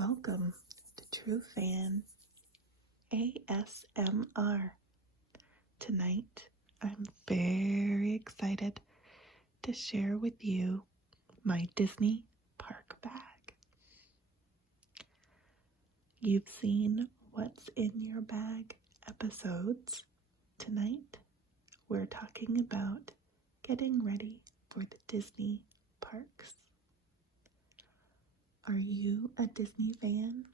Welcome to Trufan ASMR. Tonight, I'm very excited to share with you my Disney park bag. You've seen What's in Your Bag episodes. Tonight, we're talking about getting ready for the Disney parks. Are you a Disney fan?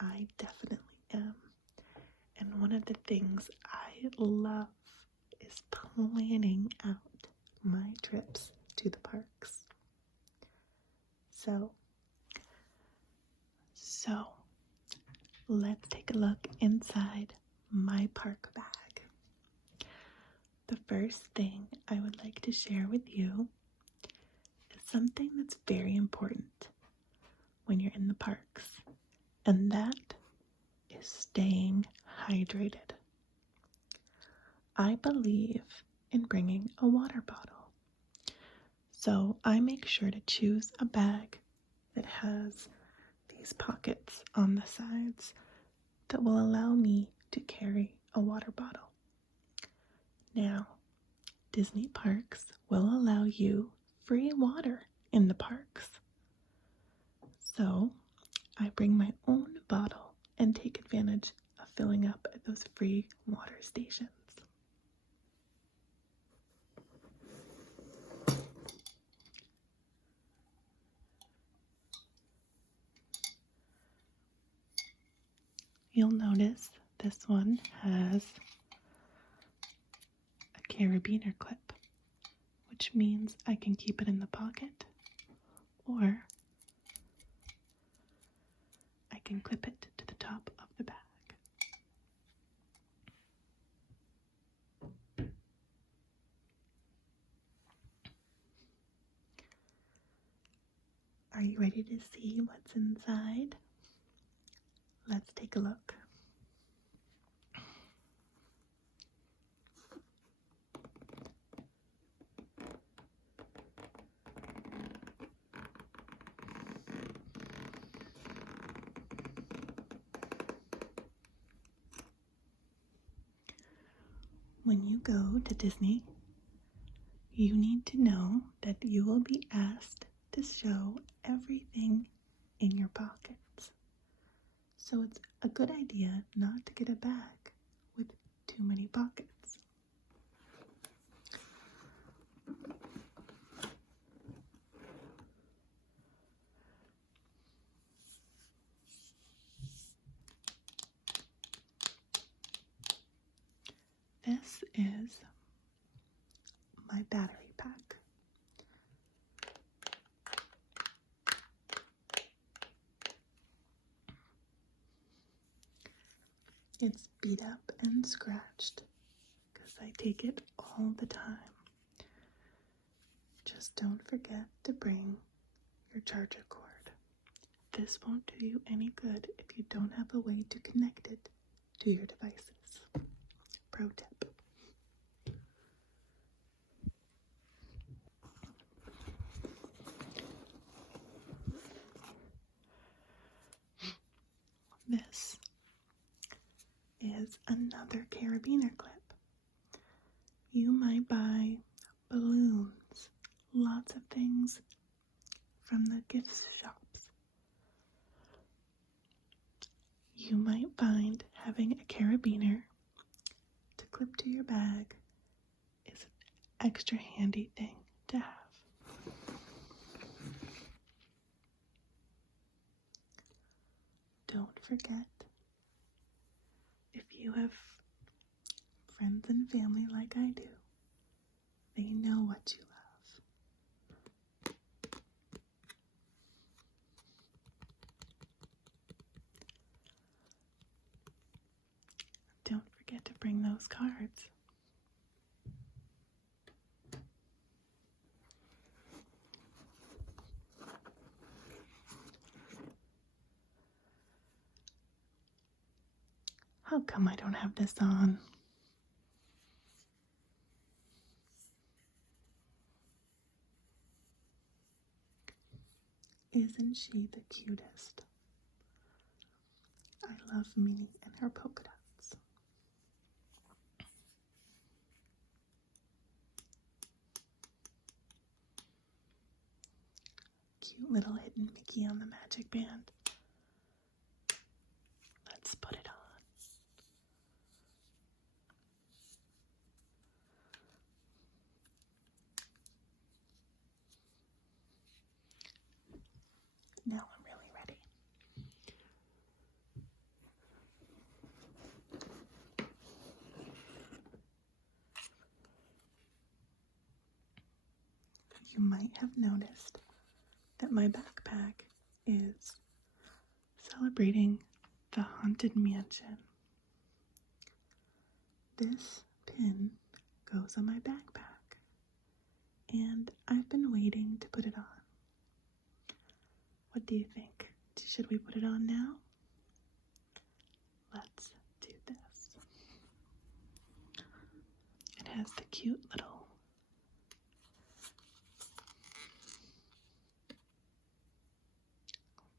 I definitely am. And one of the things I love is planning out my trips to the parks. So let's take a look inside my park bag. The first thing I would like to share with you is something that's very important when you're in the parks, and that is staying hydrated. I believe in bringing a water bottle, so I make sure to choose a bag that has these pockets on the sides that will allow me to carry a water bottle. Now, Disney parks will allow you free water in the parks, so I bring my own bottle and take advantage of filling up at those free water stations. You'll notice this one has a carabiner clip, which means I can keep it in the pocket, or I can clip it to the top of the bag. Are you ready to see what's inside? Let's take a look. When you go to Disney, you need to know that you will be asked to show everything in your pockets. So it's a good idea not to get a bag with too many pockets. This is my battery pack. It's beat up and scratched because I take it all the time. Just don't forget to bring your charger cord. This won't do you any good if you don't have a way to connect it to your devices. Pro tip. This is another carabiner clip. You might buy balloons, lots of things from the gift shops. You might find having a carabiner to clip to your bag is an extra handy thing to have. Don't forget, if you have friends and family like I do, they know what you love. Don't forget to bring those cards. How come I don't have this on? Isn't she the cutest? I love Minnie and her polka dots. Cute little hidden Mickey on the magic band. Let's put it on. Now I'm really ready. You might have noticed that my backpack is celebrating the Haunted Mansion. This pin goes on my backpack, and I've been waiting to put it on. What do you think? Should we put it on now? Let's do this. It has the cute little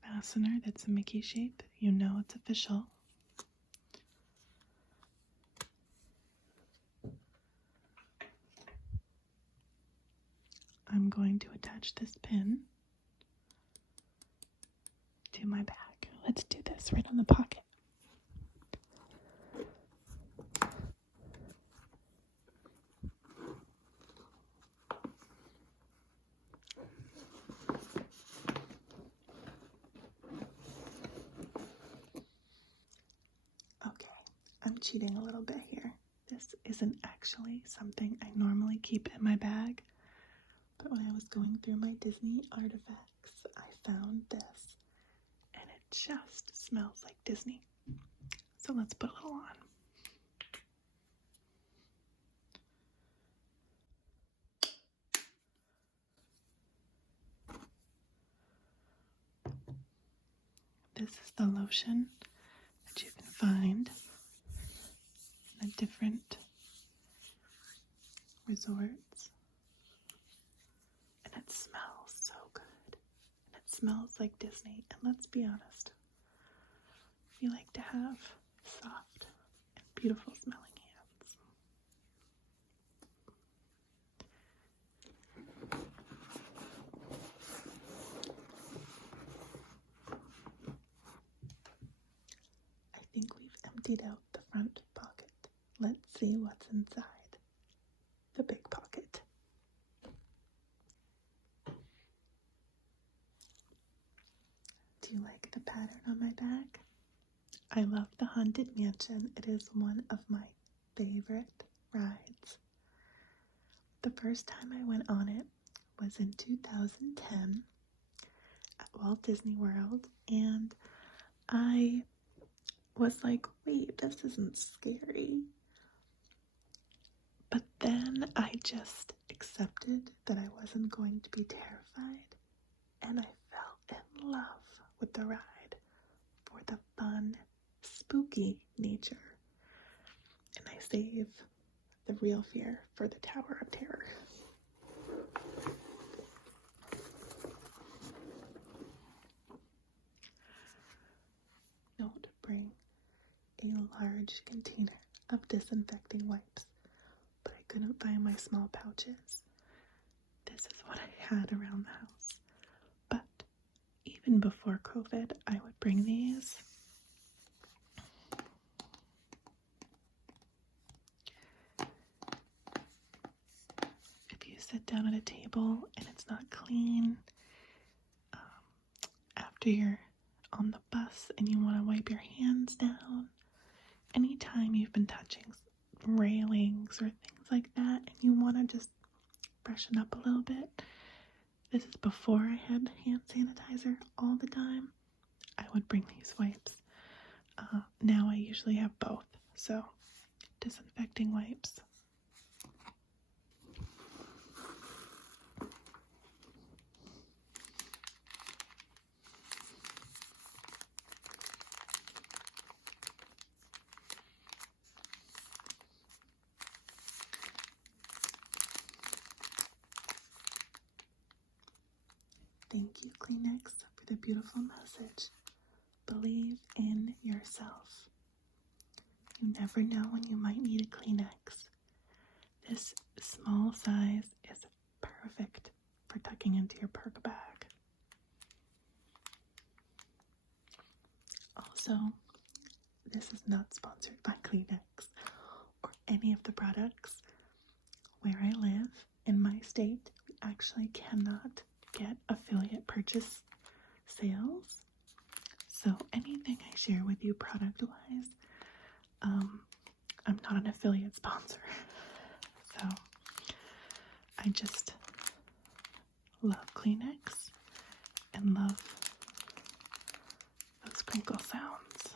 fastener that's a Mickey shape. You know it's official. I'm going to attach this pin to my bag. Let's do this right on the pocket. Okay, I'm cheating a little bit here. This isn't actually something I normally keep in my bag, but when I was going through my Disney artifacts, I found this, and it just smells like Disney. So let's put a little on. This is the lotion that you can find in the different resorts. And it smells so good. And it smells like Disney. And let's be honest, we like to have soft and beautiful smelling hands. I think we've emptied out the front pocket. Let's see what's inside the big pocket. Do you like the pattern on my bag? I love the Haunted Mansion. It is one of my favorite rides. The first time I went on it was in 2010 at Walt Disney World, and I was like, wait, this isn't scary. But then I just accepted that I wasn't going to be terrified, and I fell in love with the ride for the fun, spooky nature. And I save the real fear for the Tower of Terror. Don't bring a large container of disinfecting wipes, but I couldn't find my small pouches. This is what I had around the house. But even before COVID, I would bring these. If you sit down at a table and it's not clean, after you're on the bus and you want to wipe your hands down, anytime you've been touching railings or things like that and you want to just freshen up a little bit, this is before I had hand sanitizer all the time, I would bring these wipes. Now I usually have both, so disinfecting wipes. Thank you, Kleenex, for the beautiful message. Believe in yourself. You never know when you might need a Kleenex. This small size is perfect for tucking into your perk bag. Also, this is not sponsored by Kleenex or any of the products. Where I live, in my state, we actually cannot get affiliate purchase sales. So anything I share with you product-wise, I'm not an affiliate sponsor. So I just love Kleenex and love those crinkle sounds.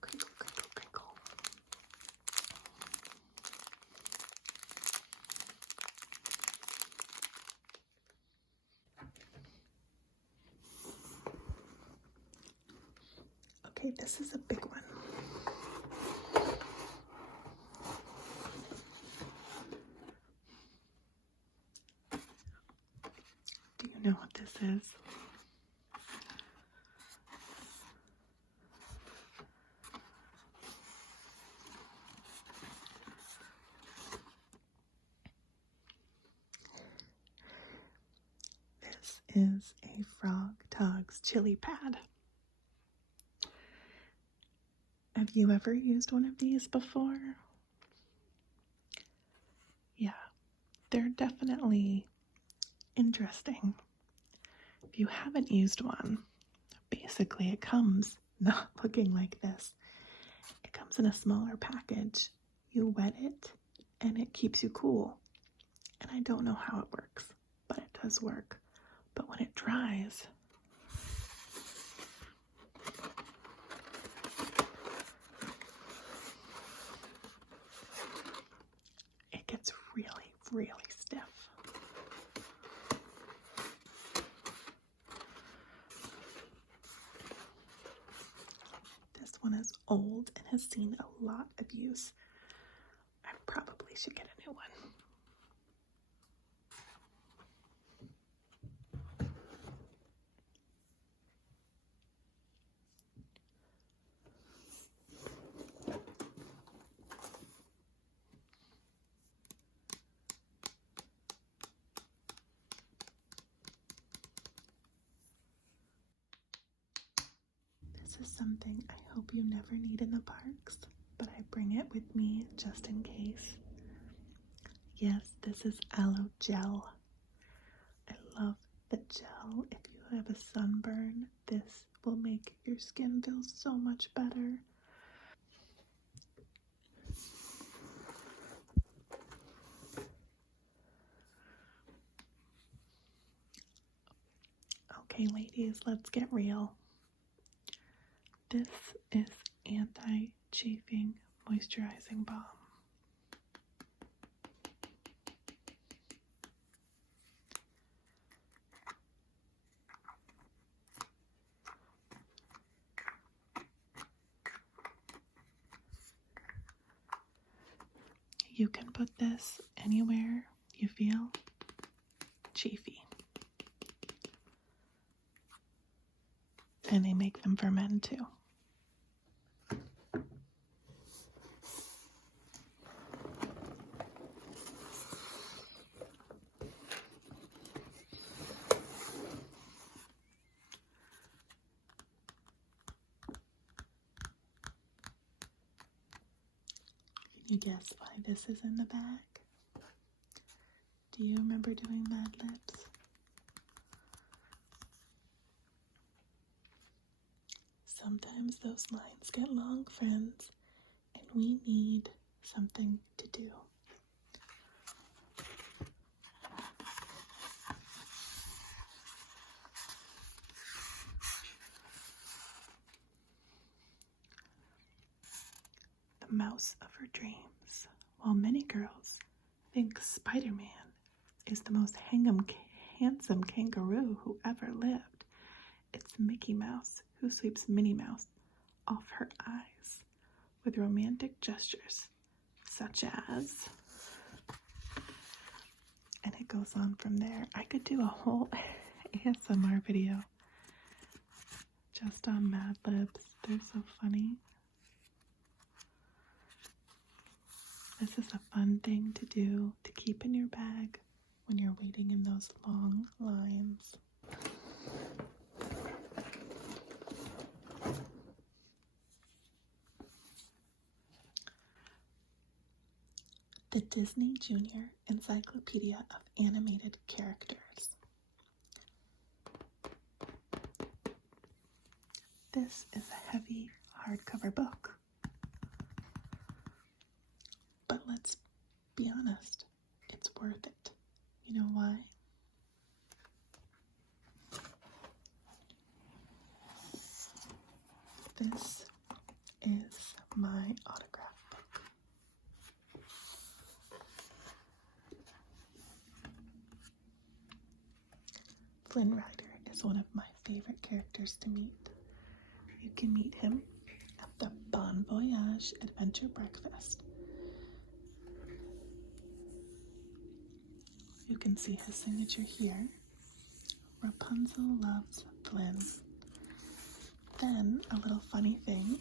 Crinkle, crinkle, crinkle. Okay, this is a big one. Do you know what this is? This is a Frog Togs chili pad. Have you ever used one of these before? Yeah, they're definitely interesting. If you haven't used one, basically it comes not looking like this. It comes in a smaller package. You wet it and it keeps you cool. And I don't know how it works, but it does work. But when it dries, it gets really, really stiff. This one is old and has seen a lot of use. I probably should get a new one. This is something I hope you never need in the parks, but I bring it with me just in case. Yes, this is Aloe Gel. I love the gel. If you have a sunburn, this will make your skin feel so much better. Okay, ladies, let's get real. This is Anti-Chafing Moisturizing Balm. You can put this anywhere you feel chafy. And they make them for men too. Can you guess why this is in the bag? Do you remember doing Mad Libs? Sometimes those lines get long, friends, and we need something to do. The mouse of her dreams. While many girls think Spider-Man is the most handsome kangaroo who ever lived, it's Mickey Mouse who sweeps Minnie Mouse off her eyes with romantic gestures such as, and it goes on from there. I could do a whole ASMR video just on Mad Libs. They're so funny. This is a fun thing to do to keep in your bag when you're waiting in those long lines. The Disney Junior Encyclopedia of Animated Characters. This is a heavy hardcover book. But let's be honest, it's worth it. You know why? This is my autograph book. Flynn Rider is one of my favorite characters to meet. You can meet him at the Bon Voyage Adventure Breakfast. You can see his signature here. Rapunzel loves Flynn. Then, a little funny thing.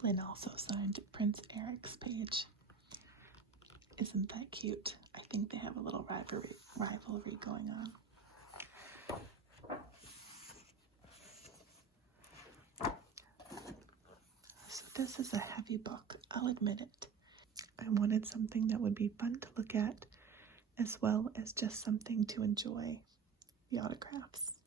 Flynn also signed Prince Eric's page. Isn't that cute? I think they have a little rivalry going on. So this is a heavy book, I'll admit it. I wanted something that would be fun to look at, as well as just something to enjoy the autographs.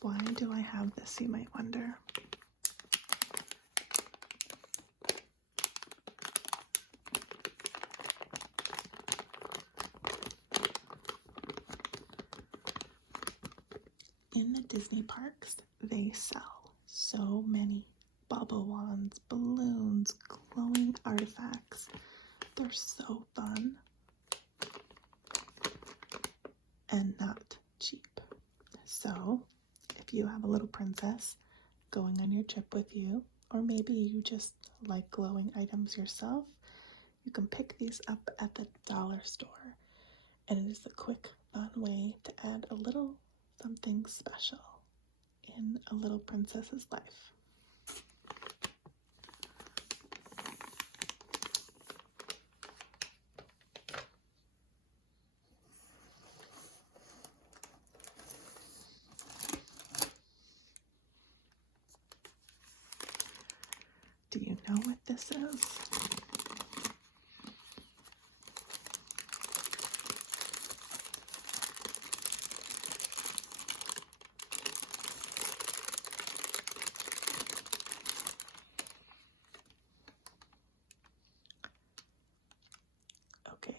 Why do I have this, you might wonder? In the Disney parks, they sell so many bubble wands, balloons, glowing artifacts. They're so fun and not cheap. So, if you have a little princess going on your trip with you, or maybe you just like glowing items yourself, you can pick these up at the dollar store. And it is a quick, fun way to add a little something special in a little princess's life. Do you know what this is? Okay,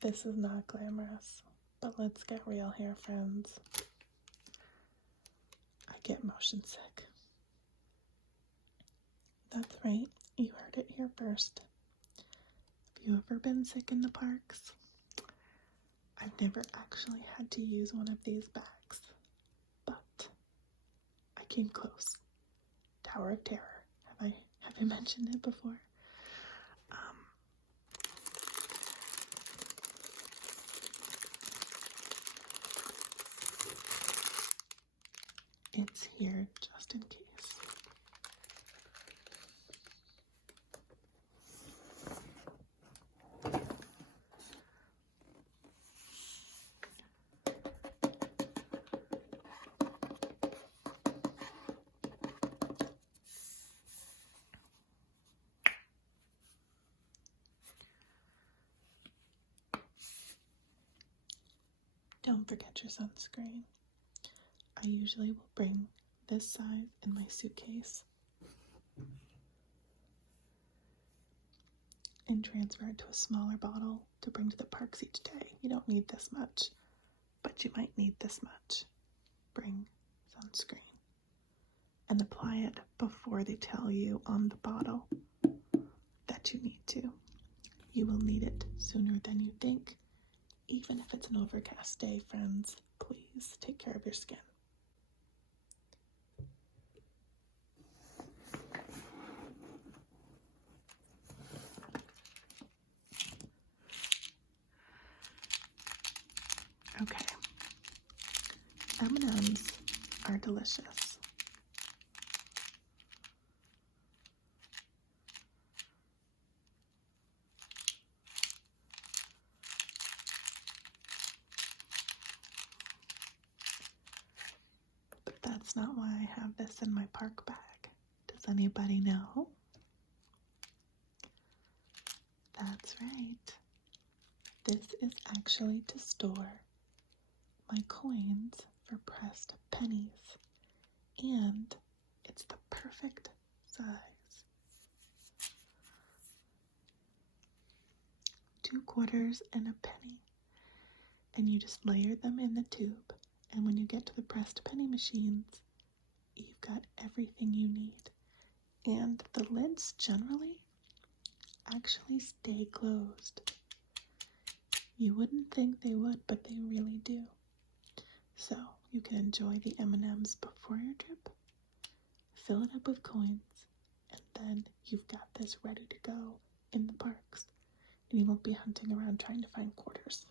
this is not glamorous, but let's get real here, friends. I get motion sick. That's right, you heard it here first. Have you ever been sick in the parks? I've never actually had to use one of these bags, but I came close. Tower of Terror. Have I mentioned it before? It's here just in case. Don't forget your sunscreen. I usually will bring this size in my suitcase and transfer it to a smaller bottle to bring to the parks each day. You don't need this much, but you might need this much. Bring sunscreen and apply it before they tell you on the bottle that that you need to. You will need it sooner than you think. Even if it's an overcast day, friends, please take care of your skin. Okay, M&Ms are delicious. But that's not why I have this in my park bag. Does anybody know? That's right. This is actually to store my coins for pressed pennies, and it's the perfect size. 2 quarters and a penny, and you just layer them in the tube, and when you get to the pressed penny machines, you've got everything you need. And the lids generally actually stay closed. You wouldn't think they would, but they really do. So you can enjoy the M&Ms before your trip, fill it up with coins, and then you've got this ready to go in the parks, and you won't be hunting around trying to find quarters.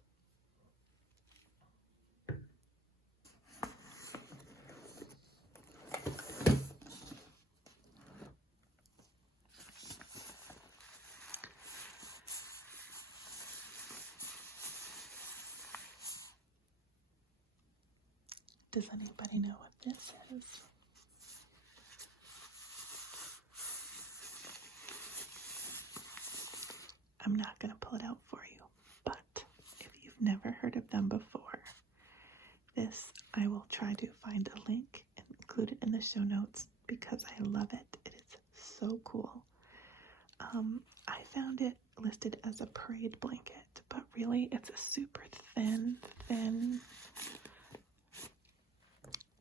Does anybody know what this is? I'm not going to pull it out for you, but if you've never heard of them before, this I will try to find a link and include it in the show notes because I love it. It is so cool. I found it listed as a parade blanket, but really it's a super thin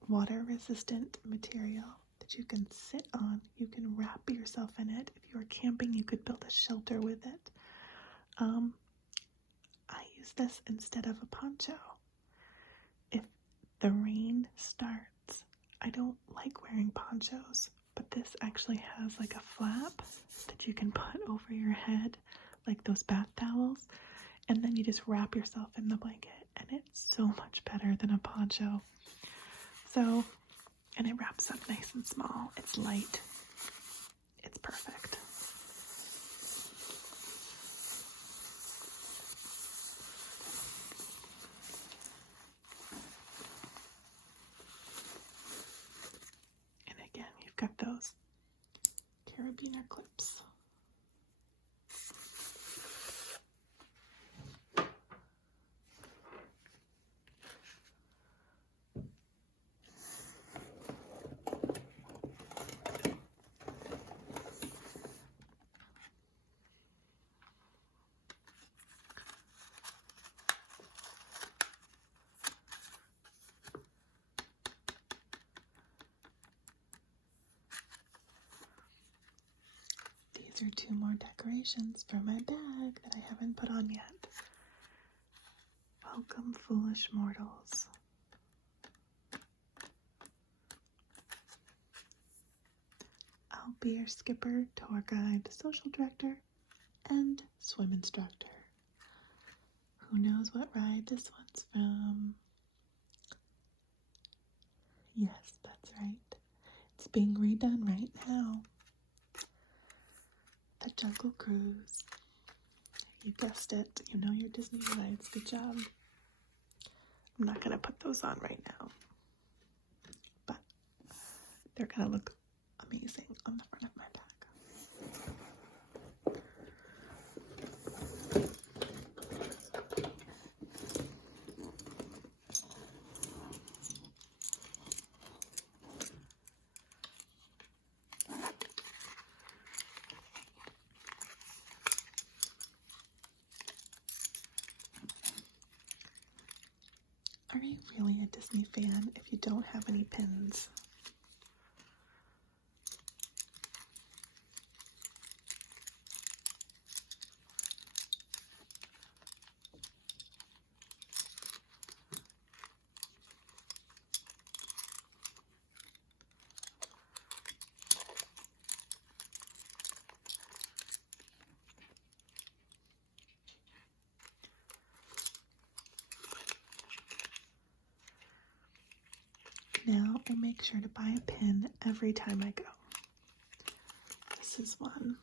water-resistant material that you can sit on. You can wrap yourself in it. If you're camping, you could build a shelter with it. I use this instead of a poncho. If the rain starts, I don't like wearing ponchos, but this actually has like a flap that you can put over your head, like those bath towels, and then you just wrap yourself in the blanket, and it's so much better than a poncho. So, and it wraps up nice and small. It's light. It's perfect. And again, you've got those carabiner clips. These are 2 more decorations for my bag that I haven't put on yet. Welcome, foolish mortals. I'll be your skipper, tour guide, social director, and swim instructor. Who knows what ride this one's from? Yes, that's right. It's being redone right now. The Jungle Cruise. You guessed it. You know your Disney rides. Good job. I'm not going to put those on right now, but they're going to look amazing on the front of my bag. Are you really a Disney fan if you don't have any pins? I make sure to buy a pin every time I go. This is one.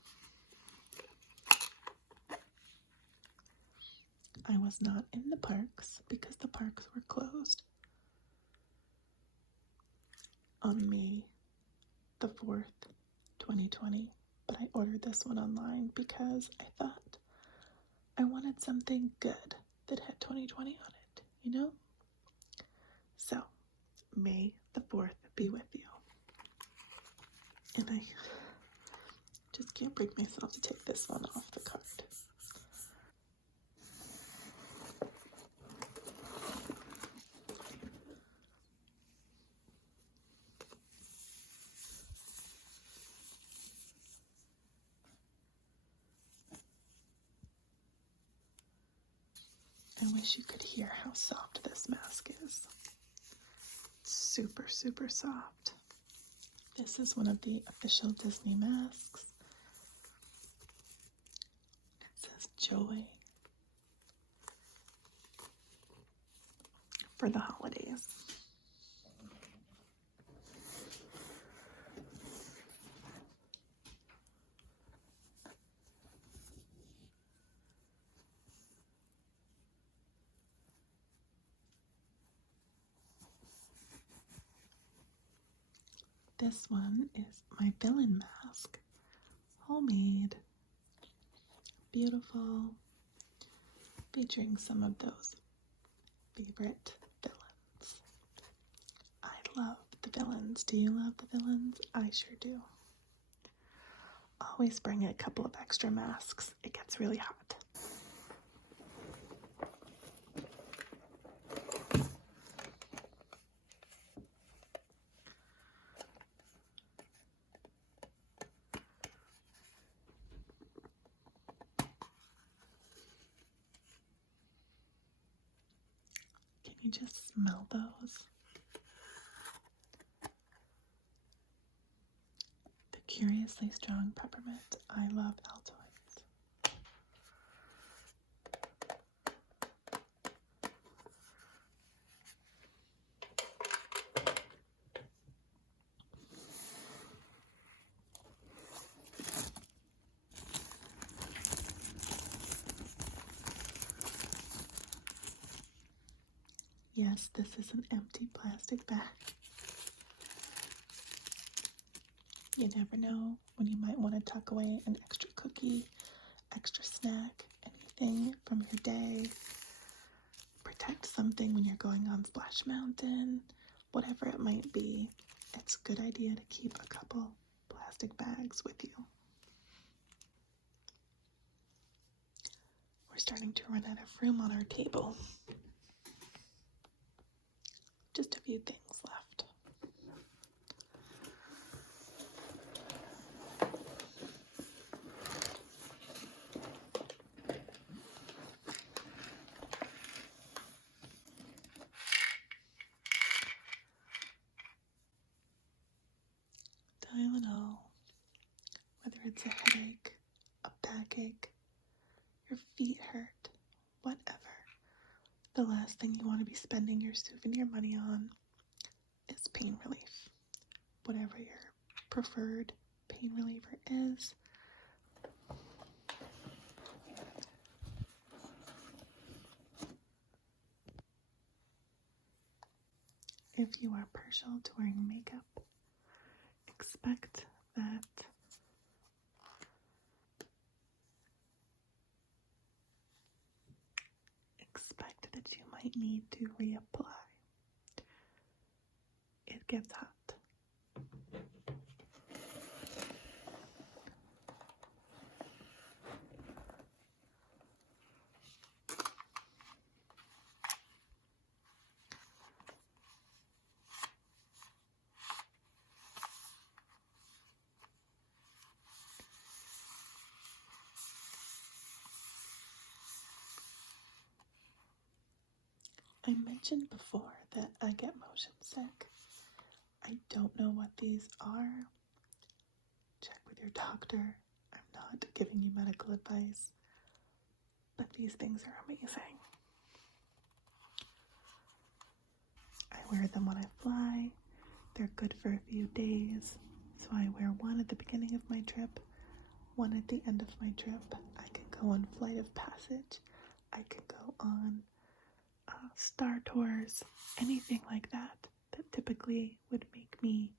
I was not in the parks because the parks were closed on May the 4th, 2020. But I ordered this one online because I thought I wanted something good that had 2020 on it, you know? So, May the 4th be with you. And I just can't bring myself to take this one off the card. I wish you could hear how soft this mask is. It's super, super soft. This is one of the official Disney masks. It says joy for the holidays. This one is my villain mask. Homemade. Beautiful. Featuring some of those favorite villains. I love the villains. Do you love the villains? I sure do. Always bring a couple of extra masks. It gets really hot. Can you just smell those? The curiously strong peppermint. I love Altoids. Yes, this is an empty plastic bag. You never know when you might want to tuck away an extra cookie, extra snack, anything from your day. Protect something when you're going on Splash Mountain, whatever it might be. It's a good idea to keep a couple plastic bags with you. We're starting to run out of room on our table. Just a few things left. Tylenol, whether it's a headache, a backache, your feet hurt, whatever. The last thing you want to be spending your souvenir money on is pain relief. Whatever your preferred pain reliever is. If you are partial to wearing makeup, expect that you might need to reapply. It gets hot. I mentioned before that I get motion sick. I don't know what these are. Check with your doctor. I'm not giving you medical advice, but these things are amazing. I wear them when I fly. They're good for a few days, so I wear one at the beginning of my trip, one at the end of my trip. I can go on flight of passage. I can go on star tours, anything like that typically would make me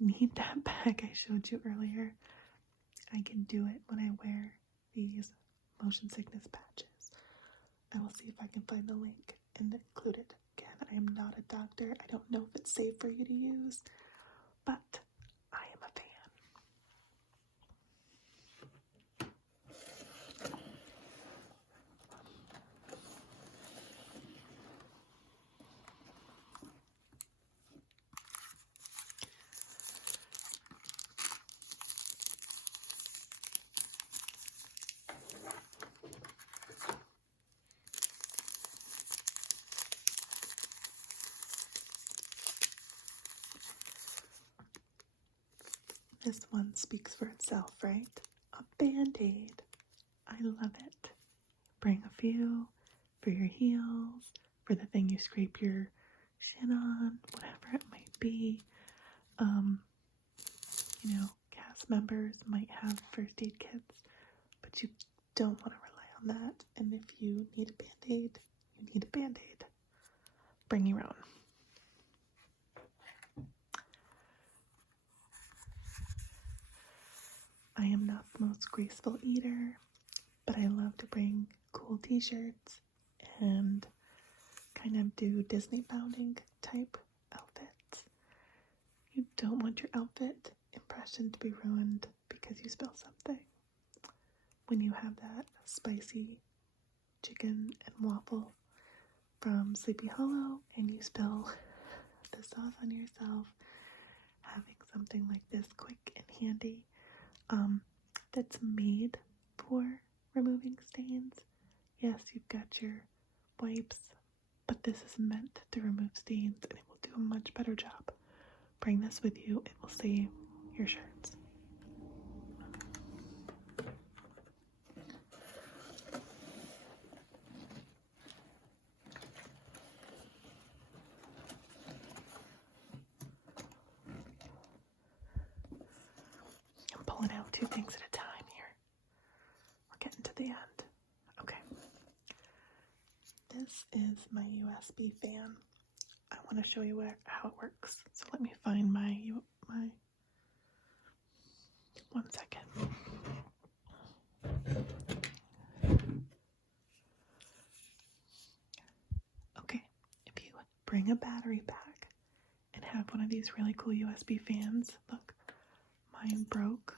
need that bag I showed you earlier. I can do it when I wear these motion sickness patches. I will see if I can find the link and include it. Again, I am not a doctor. I don't know if it's safe for you to use, but I am a fan. This one speaks for itself, right? A Band-Aid. I love it. Bring a few for your heels, for the thing you scrape your shin on, whatever it might be. Cast members might have first aid kits, but you don't want to rely on that. And if you need a Band-Aid, you need a Band-Aid. Bring your own. I am not the most graceful eater, but I love to bring cool t-shirts and kind of do Disney bounding type outfits. You don't want your outfit impression to be ruined because you spill something. When you have that spicy chicken and waffle from Sleepy Hollow and you spill the sauce on yourself, having something like this quick and handy that's made for removing stains. Yes, you've got your wipes, but this is meant to remove stains and it will do a much better job. Bring this with you, it will save your shirts. I'm pulling out 2 things at a time here. We're getting to the end. Okay. This is my USB fan. I want to show you how it works. So let me find my 1 second. Okay, if you bring a battery pack and have one of these really cool USB fans, look, mine broke.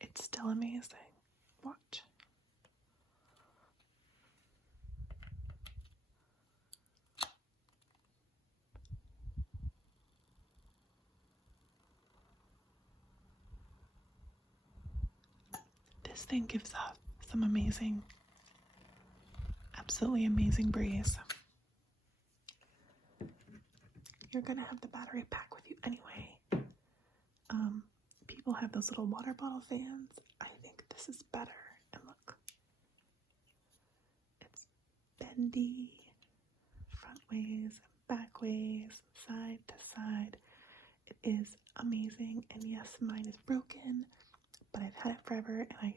It's still amazing. Watch. This thing gives off some amazing, absolutely amazing breeze. You're gonna have the battery pack with you anyway. People have those little water bottle fans. I think this is better. And look, it's bendy, front ways, back ways, side to side. It is amazing. And yes, mine is broken, but I've had it forever, and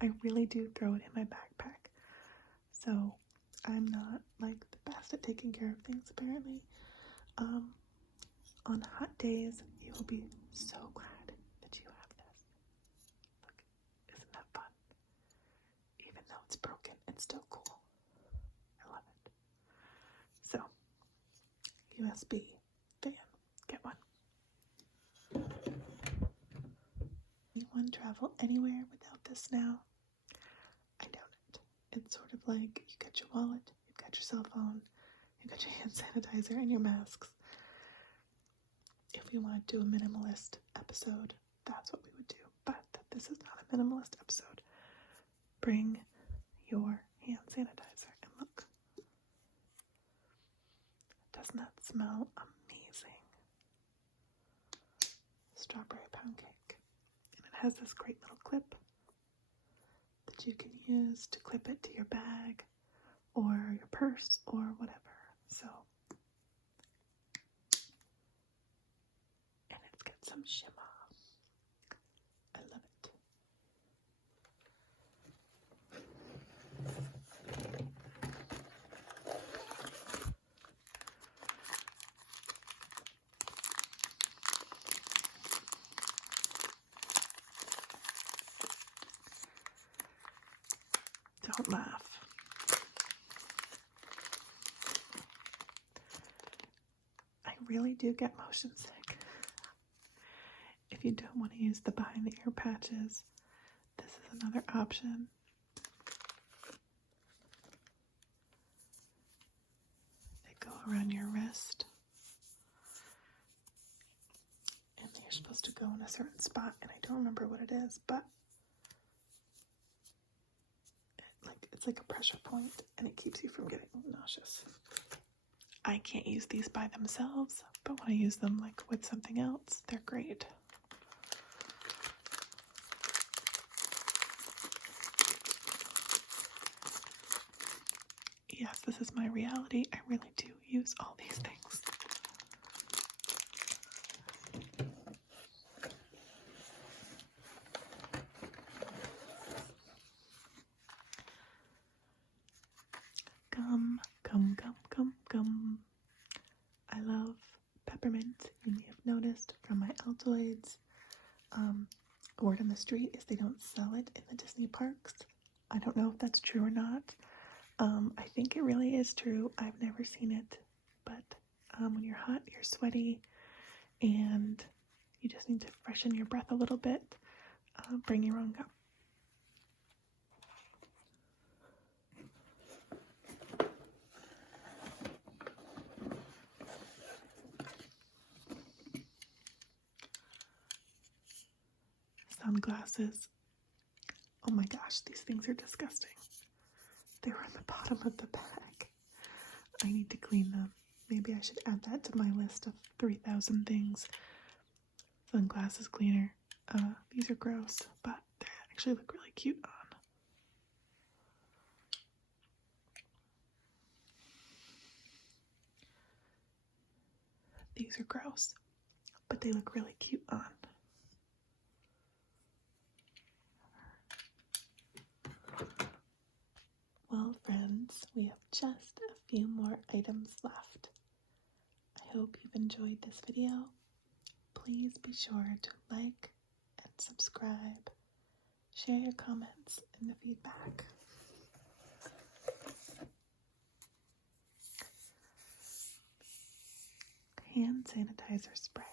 I really do throw it in my backpack. So I'm not like the best at taking care of things apparently. On hot days, you will be so glad that you have this. Look, isn't that fun? Even though it's broken, it's still cool. I love it. So, USB fan, get one. Anyone travel anywhere without this now? I doubt it. It's sort of like you got your wallet, you've got your cell phone, you've got your hand sanitizer and your masks. If we want to do a minimalist episode, that's what we would do. But this is not a minimalist episode. Bring your hand sanitizer and look. Doesn't that smell amazing? Strawberry pound cake. And it has this great little clip that you can use to clip it to your bag or your purse or whatever. So some shimmer. I love it. Don't laugh. I really do get motion sick. If you don't want to use the behind the ear patches, this is another option. They go around your wrist. And they're supposed to go in a certain spot, and I don't remember what it is, but it's like a pressure point, and it keeps you from getting nauseous. I can't use these by themselves, but when I use them like with something else, they're great. Yes, this is my reality. I really do use all these things. Gum. I love peppermint. You may have noticed from my Altoids. Word on the street is they don't sell it in the Disney parks. I don't know if that's true or not. I think it really is true. I've never seen it, but when you're hot, you're sweaty, and you just need to freshen your breath a little bit. Bring your own gum. Sunglasses. Oh my gosh, these things are disgusting. They were on the bottom of the bag. I need to clean them. Maybe I should add that to my list of 3,000 things. Sunglasses cleaner. These are gross, but they actually look really cute on. These are gross, but they look really cute on. Well, friends, we have just a few more items left. I hope you've enjoyed this video. Please be sure to like and subscribe. Share your comments and the feedback. Hand sanitizer spray.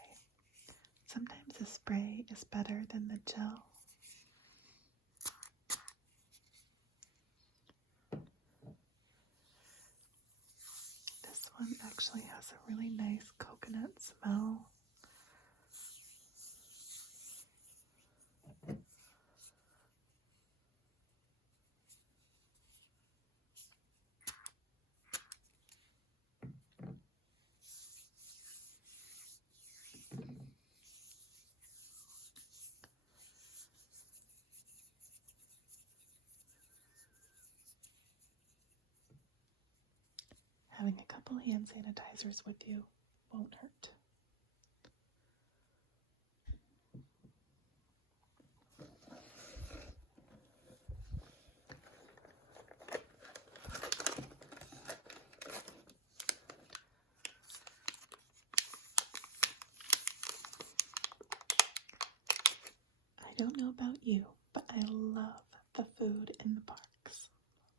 Sometimes the spray is better than the gel. This one actually has a really nice coconut smell. Having a couple hand sanitizers with you won't hurt. I don't know about you, but I love the food in the parks.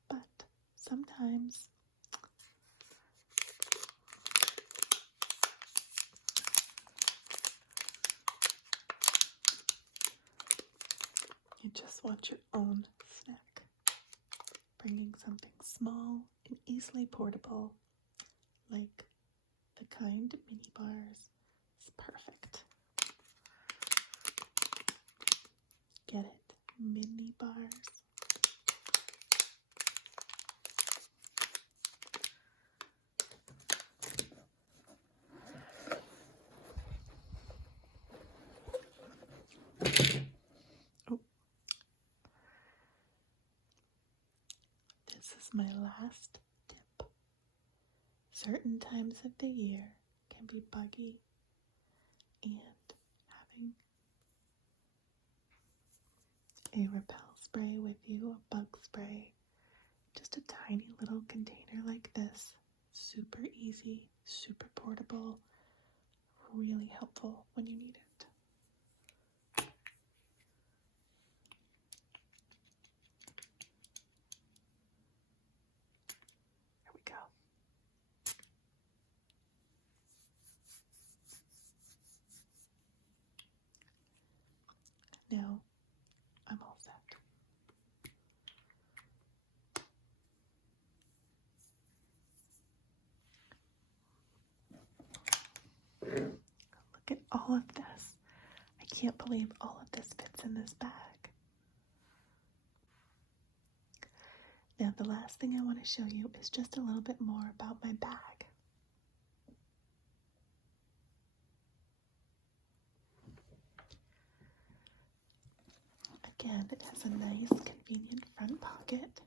But sometimes you just want your own snack. Bringing something small and easily portable, like the kind mini bars, is perfect. Get it? Mini bars. Oh. This is my last tip. Certain times of the year can be buggy, and bring a repel spray with you, a bug spray. Just a tiny little container like this. Super easy, super portable, really helpful when you need it. There we go. Now, I'm all set. Look at all of this. I can't believe all of this fits in this bag. Now, the last thing I want to show you is just a little bit more about my bag. Again, it has a nice, convenient front pocket.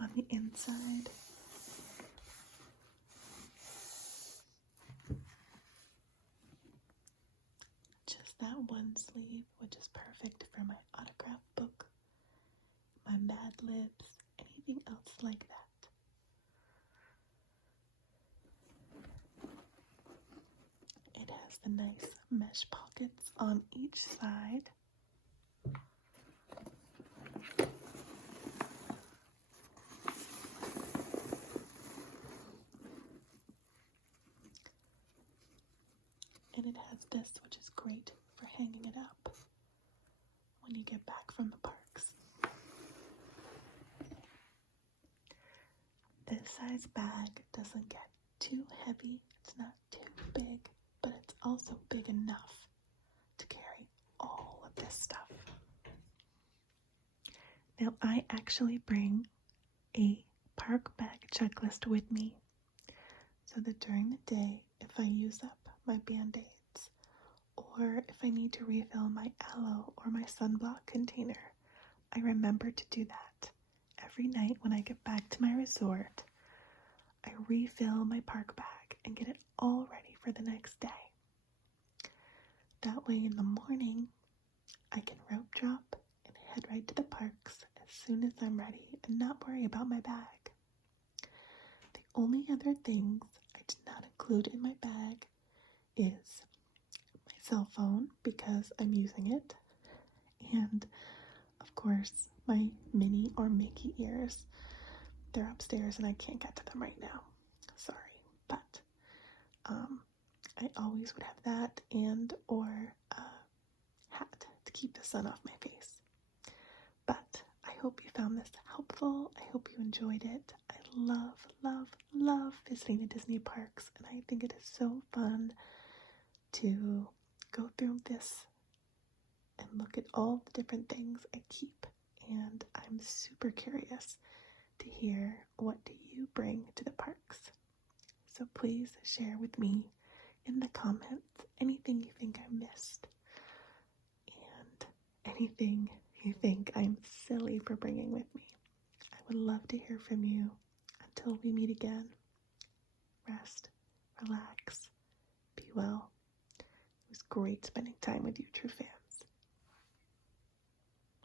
On the inside, just that one sleeve, which is perfect for my autograph book, my Mad Libs, anything else like that. It has the nice mesh pockets on each side. And it has this, which is great for hanging it up when you get back from the parks. This size bag doesn't get too heavy. It's not too big, but it's also big enough to carry all of this stuff. Now, I actually bring a park bag checklist with me so that during the day, if I use up my Band-Aids, or if I need to refill my aloe or my sunblock container, I remember to do that. Every night when I get back to my resort, I refill my park bag and get it all ready for the next day. That way in the morning, I can rope drop and head right to the parks as soon as I'm ready and not worry about my bag. The only other things I did not include in my bag is my cell phone, because I'm using it, and of course my Minnie or Mickey ears. They're upstairs and I can't get to them right now. Sorry, but I always would have that and or a hat to keep the sun off my face. But I hope you found this helpful. I hope you enjoyed it. I love visiting the Disney parks, and I think it is so fun to go through this and look at all the different things I keep. And I'm super curious to hear, what do you bring to the parks? So please share with me in the comments anything you think I missed and anything you think I'm silly for bringing with me. I would love to hear from you. Until we meet again, rest, relax, be well. It was great spending time with you, Trufan.